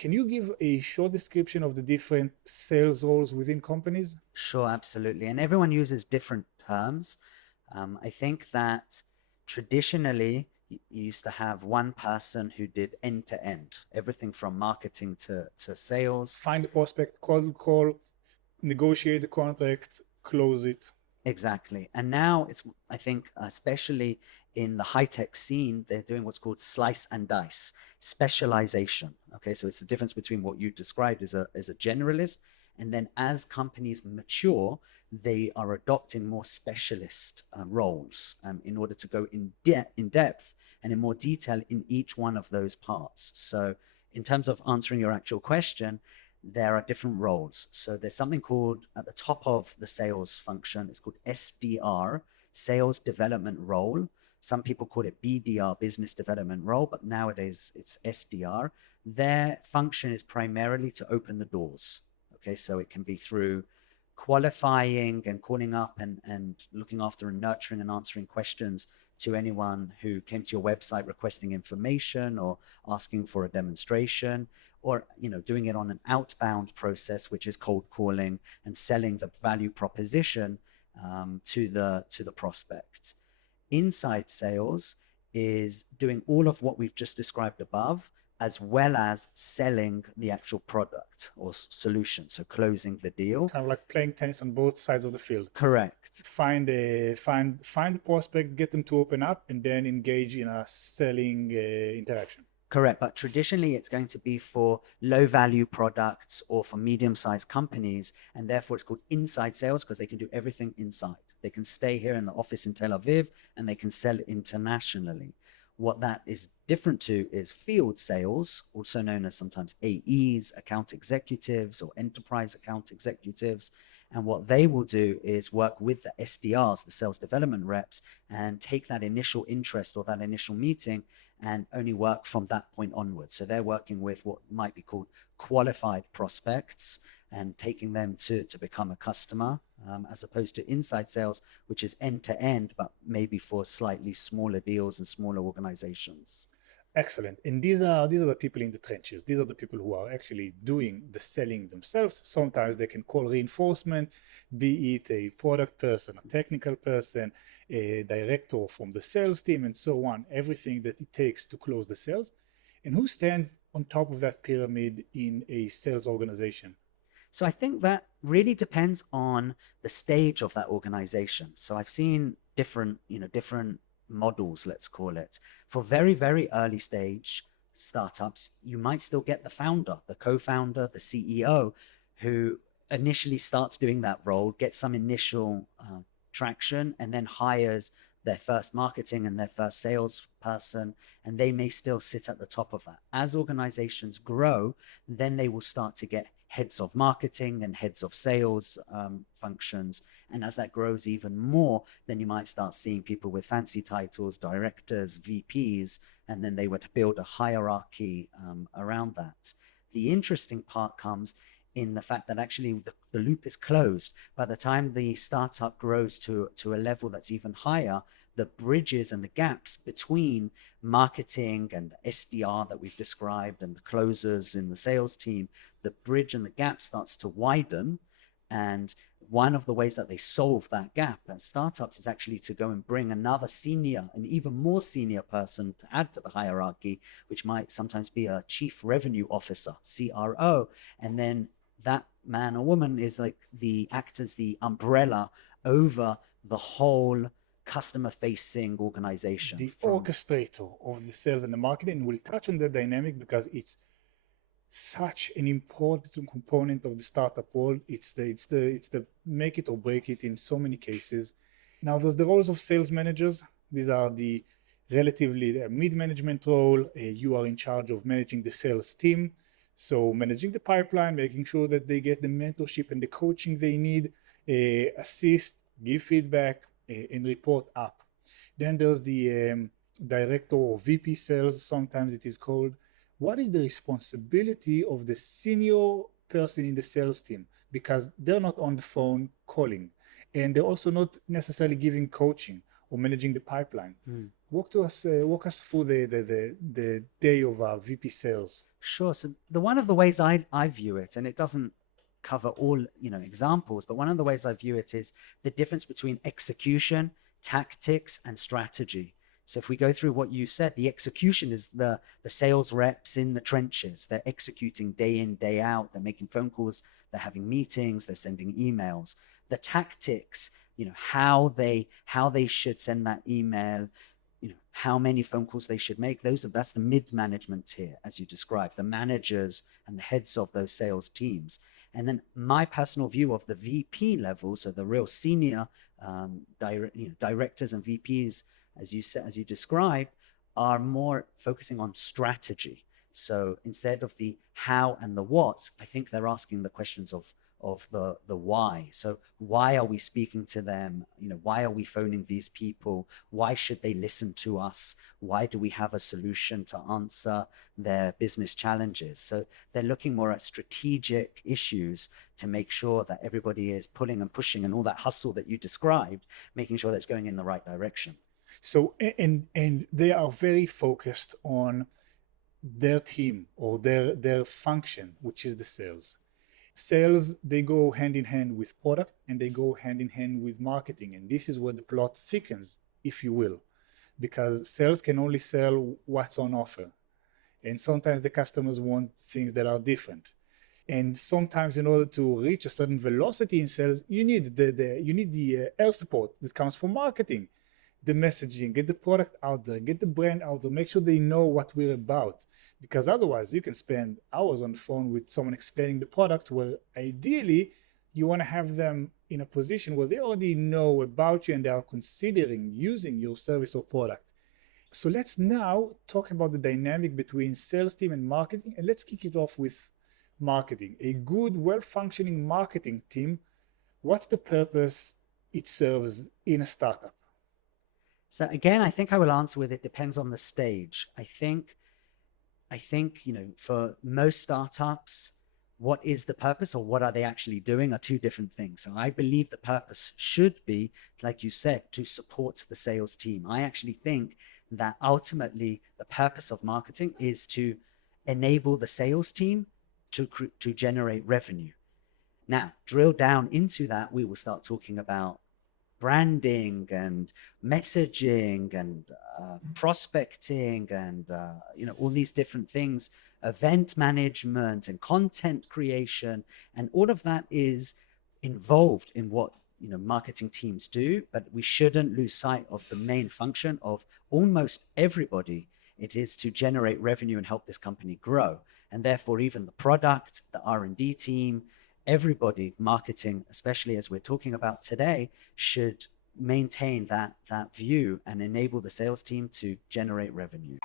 Can you give a short description of the different sales roles within companies? Sure, absolutely. And everyone uses different terms. I think that traditionally you used to have one person who did end to end, everything from marketing to sales. Find the prospect, call, negotiate the contract, close it. Exactly. And now it's, I think, especially in the high tech scene, they're doing what's called slice and dice, specialization. Okay. So it's the difference between what you described as a generalist. And then as companies mature, they are adopting more specialist roles in order to go in depth and in more detail in each one of those parts. So, in terms of answering your actual question, there are different roles. So there's something called at the top of the sales function, it's called SDR, sales development role. Some people call it BDR, business development role, but nowadays it's SDR. Their function is primarily to open the doors. Okay, so it can be through qualifying and calling up and looking after and nurturing and answering questions to anyone who came to your website requesting information or asking for a demonstration, or doing it on an outbound process, which is cold calling and selling the value proposition to the prospect. Inside sales is doing all of what we've just described above, as well as selling the actual product or solution, so closing the deal. Kind of like playing tennis on both sides of the field. Correct. Find the prospect, get them to open up, and then engage in a selling interaction. Correct. But traditionally, it's going to be for low value products or for medium sized companies. And therefore, it's called inside sales because they can do everything inside. They can stay here in the office in Tel Aviv and they can sell internationally. What that is different to is field sales, also known as sometimes AEs, account executives, or enterprise account executives. And what they will do is work with the SDRs, the sales development reps, and take that initial interest or that initial meeting and only work from that point onwards. So they're working with what might be called qualified prospects and taking them to become a customer, as opposed to inside sales, which is end to end, but maybe for slightly smaller deals and smaller organizations. Excellent. And these are the people in the trenches. These are the people who are actually doing the selling themselves. Sometimes they can call reinforcement, be it a product person, a technical person, a director from the sales team, and so on. Everything that it takes to close the sales. And who stands on top of that pyramid in a sales organization? So I think that really depends on the stage of that organization. So I've seen different models, let's call it. For very, very early stage startups, you might still get the founder, the co-founder, the CEO, who initially starts doing that role, gets some initial traction, and then hires their first marketing and their first sales person, and they may still sit at the top of that. As organizations grow, then they will start to get heads of marketing and heads of sales functions. And as that grows even more, then you might start seeing people with fancy titles, directors, VPs, and then they would build a hierarchy around that. The interesting part comes in the fact that actually the loop is closed. By the time the startup grows to a level that's even higher, the bridges and the gaps between marketing and SDR that we've described and the closers in the sales team, the bridge and the gap starts to widen. And one of the ways that they solve that gap at startups is actually to go and bring another senior, an even more senior person to add to the hierarchy, which might sometimes be a chief revenue officer, CRO. And then that man or woman is like acts as the umbrella over the whole customer facing organization. The orchestrator of the sales and the marketing. We'll touch on that dynamic because it's such an important component of the startup world. It's the make it or break it in so many cases. Now there's the roles of sales managers. These are the relatively mid-management role. You are in charge of managing the sales team. So managing the pipeline, making sure that they get the mentorship and the coaching they need, assist, give feedback, and report up. Then there's the director or VP sales, sometimes it is called. What is the responsibility of the senior person in the sales team? Because they're not on the phone calling, and they're also not necessarily giving coaching. or managing the pipeline. Mm. Walk us through the day of VP sales. Sure. So one of the ways I view it, and it doesn't cover all examples, but one of the ways I view it is the difference between execution, tactics, and strategy. So if we go through what you said, the execution is the sales reps in the trenches. They're executing day in, day out. They're making phone calls. They're having meetings. They're sending emails. The tactics, how they should send that email, how many phone calls they should make. That's the mid-management tier, as you described, the managers and the heads of those sales teams. And then my personal view of the VP level, so the real senior directors and VPs, as you described, are more focusing on strategy. So instead of the how and the what, I think they're asking the questions of the why. So why are we speaking to them? Why are we phoning these people? Why should they listen to us? Why do we have a solution to answer their business challenges? So they're looking more at strategic issues to make sure that everybody is pulling and pushing, and all that hustle that you described, making sure that it's going in the right direction. So and they are very focused on their team or their function, which is the sales. Sales, they go hand in hand with product, and they go hand in hand with marketing. And this is where the plot thickens, if you will, because sales can only sell what's on offer. And sometimes the customers want things that are different. And sometimes in order to reach a certain velocity in sales, you need the air support that comes from marketing, the messaging, get the product out there, get the brand out there, make sure they know what we're about. Because otherwise you can spend hours on the phone with someone explaining the product, where ideally you want to have them in a position where they already know about you and they are considering using your service or product. So let's now talk about the dynamic between sales team and marketing, and let's kick it off with marketing. A good, well-functioning marketing team, what's the purpose it serves in a startup? So again, I think I will answer with it depends on the stage. I think, for most startups, what is the purpose or what are they actually doing are two different things. So I believe the purpose should be, like you said, to support the sales team. I actually think that ultimately the purpose of marketing is to enable the sales team to generate revenue. Now, drill down into that, we will start talking about branding and messaging and prospecting and all these different things, event management and content creation, and all of that is involved in what marketing teams do. But we shouldn't lose sight of the main function of almost everybody. It is to generate revenue and help this company grow. And therefore, even the product, the R&D team, everybody, marketing, especially as we're talking about today, should maintain that view and enable the sales team to generate revenue.